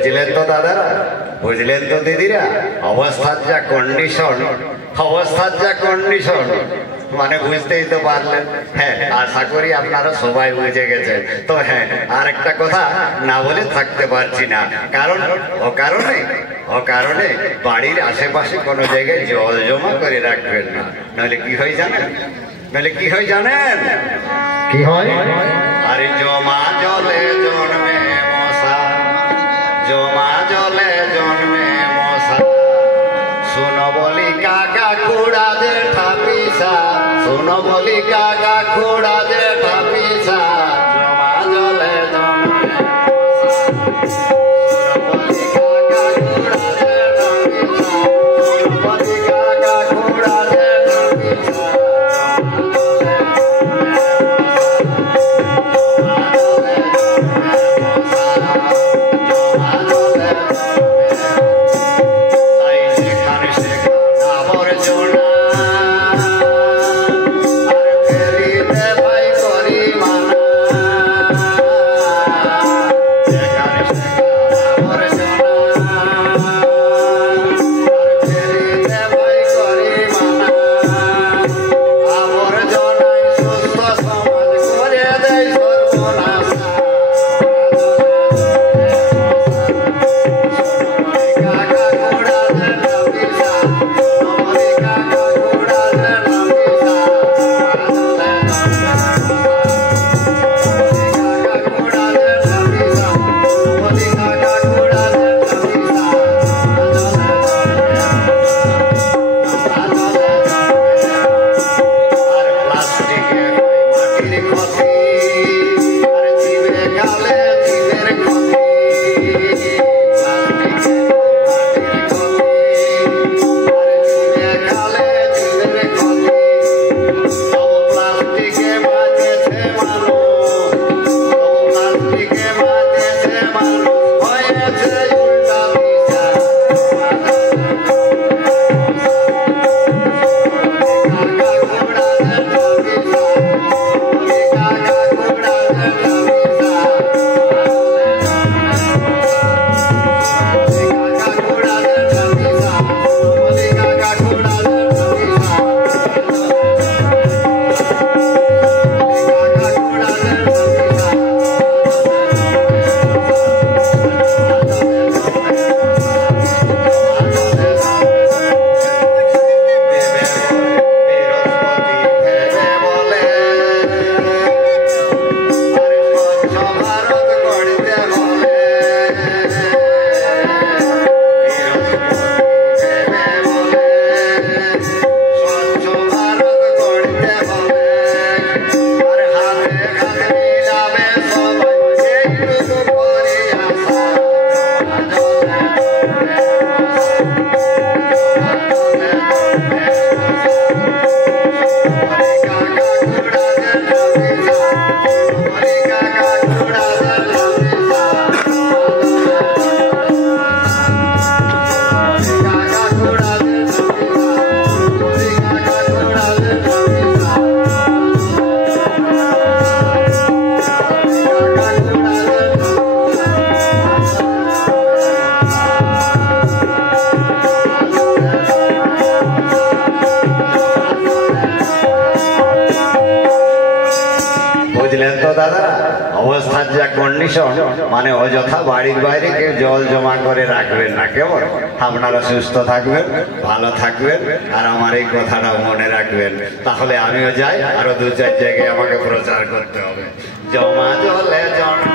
বুঝলেন তো দাদারা, বুঝলেন তো দিদিরা, অবস্থার যা কন্ডিশন, অবস্থার যা কন্ডিশন, মানে বুঝতেই তো পারলেন। হ্যাঁ, আশা করি আপনারা সবাই বুঝে গেছেন। তো হ্যাঁ, আর একটা কথা না বলে থাকতে পারছি না, কারণ ও কারণে বাড়ির আশেপাশে কোনো জায়গায় জল জমা করে রাখবেন না, নাহলে কি হয় জানেন? নাহলে কি হয় জানেন? কি হয়? আরে জমা জলে জন্মে মশা, জমা জলে জন্মে মশা, শুনো বলি কাকা খুড়া যে ঠাপিসা, শুনো বলি কাকা খুড়া যে ঠাপিসা, জমা জলে জন্মে মশা। অবস্থার যা কন্ডিশন, মানে অযথা বাড়ির বাইরে কেউ জল জমা করে রাখবেন না, কেমন? আপনারা সুস্থ থাকবেন, ভালো থাকবেন, আর আমার এই কথাটাও মনে রাখবেন। তাহলে আমিও যাই, আরো 2-4 জায়গায় আমাকে প্রচার করতে হবে। জমা জলে জন্মে